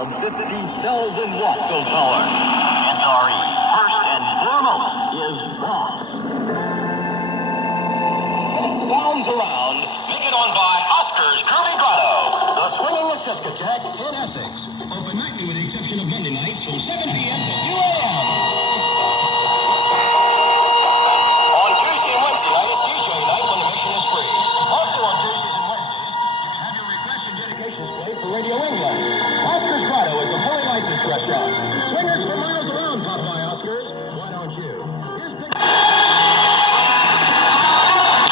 of 50,000 watts of power. SRE, first and foremost, is boss. Bounds around, taken on by Oscar's Curvy Grotto. The swingingest discotheque in Essex. Open nightly with the exception of Monday nights from 7 p.m. to 2 a.m. On Tuesday and Wednesday night is DJ night when admission is free. Also on Tuesdays and Wednesdays, you can have your request and dedications played for Radio England. Oscar's Grotto is a fully licensed restaurant. Swingers for miles around, pop by Oscar's. Why don't you? Here's Big...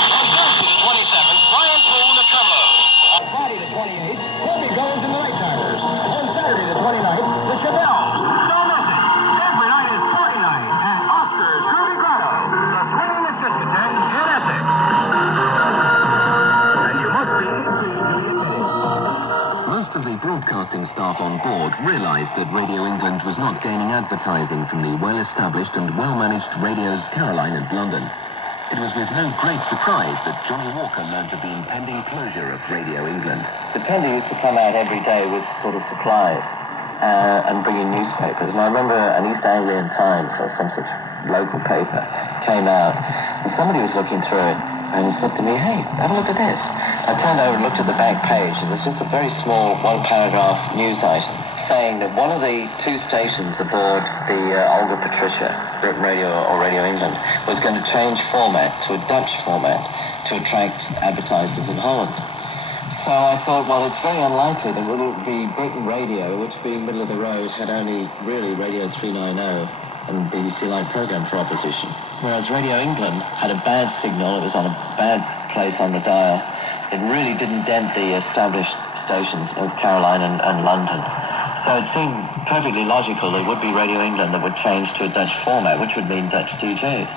On Thursday the 27th, Brian Poole and the Tremlos. On Friday the 28th, Kirby Goes and the Night Timers. On Saturday the 29th, the Chevelles. Don't miss it. Every night is party night at Oscar's Curvy Grotto, the swingingest discotheque in Essex. And you must be 18 to be admitted. Most of the broadcasting staff on board realised that Radio England was not gaining advertising from the well-established and well-managed radios Caroline and London. It was with no great surprise that Johnny Walker learned of the impending closure of Radio England. The tender used to come out every day with sort of supplies and bring in newspapers. And I remember an East Anglian Times or some such local paper came out, and somebody was looking through it and said to me, "Hey, have a look at this." I turned over and looked at the back page, and there's just a very small one-paragraph news item saying that one of the two stations aboard the Olga Patricia, Britain Radio or Radio England, was going to change format to a Dutch format to attract advertisers in Holland. So I thought, well, it's very unlikely that it would be Britain Radio, which being middle of the road had only really Radio 390 and BBC Live programme for opposition. Whereas Radio England had a bad signal, it was on a bad place on the dial. It really didn't dent the established stations of Caroline and London. So it seemed perfectly logical that it would be Radio England that would change to a Dutch format, which would mean Dutch DJs.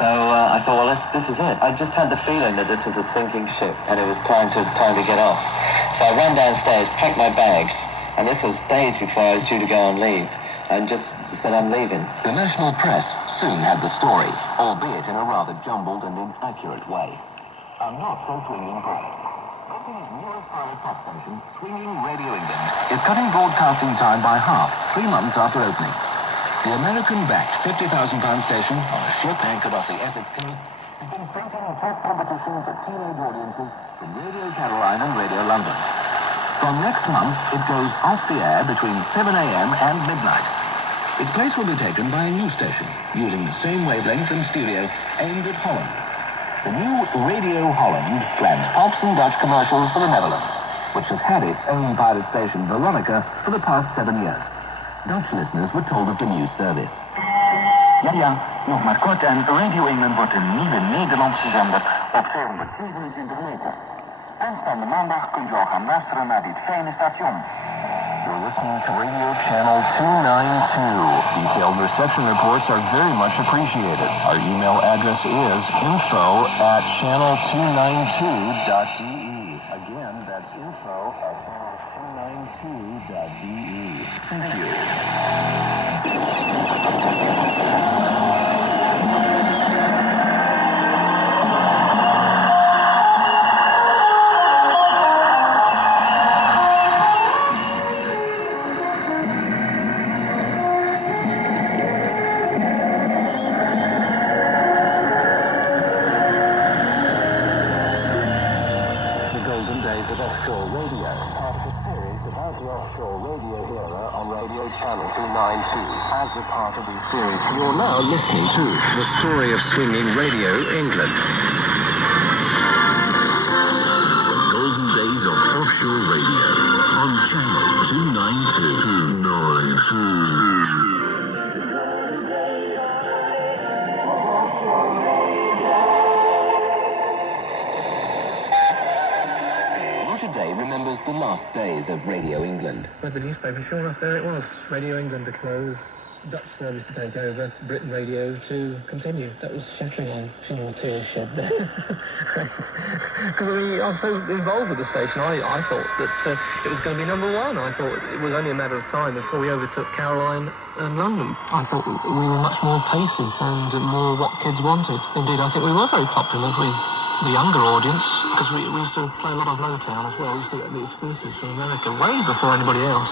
So I thought, well, this is it. I just had the feeling that this was a sinking ship and it was time to get off. So I ran downstairs, packed my bags, and this was days before I was due to go on leave, and just said, I'm leaving. The national press soon had the story, albeit in a rather jumbled and inaccurate way. I'm not so swinging great. Britain's newest pilot top station, Swinging Radio England, Is cutting broadcasting time by half, 3 months after opening. The American-backed £50,000 station on a ship anchored off the Essex coast has been facing tough competition for teenage audiences from Radio Caroline and Radio London. From next month, it goes off the air between 7 a.m. and midnight. Its place will be taken by a new station, using the same wavelength and studio aimed at Holland. The new Radio Holland plans pops and Dutch commercials for the Netherlands, which has had its own pilot station, Veronica, for the past 7 years. Dutch listeners were told of the new service. Ja, nog maar kort en Radio England wordt een nieuwe Nederlandse zender op 727 meter. Aanstaande maandag kunt u al gaan luisteren naar dit fijne station. You're listening to Radio Channel 292. Detailed reception reports are very much appreciated. Our email address is info@channel292.de. Again, that's info@channel292.de. Thank you. Of Offshore Radio, part of a series about the offshore radio era on Radio Channel 292. As a part of the series, you're now listening to the story of Swinging Radio England. The golden days of offshore radio on Channel 292. Today remembers the last days of Radio England. Read the newspaper, sure enough, there it was. Radio England to close, Dutch service to take over, Britain Radio to continue. That was shattering. I feel a tear shed there. Because I was so involved with the station, I thought that it was going to be number one. I thought it was only a matter of time before we overtook Caroline and London. I thought we were much more pacey and more what kids wanted. Indeed, I think we were very popular with the younger audience, because we used to play a lot of Lowtown as well. We used to get the exclusives from America way before anybody else.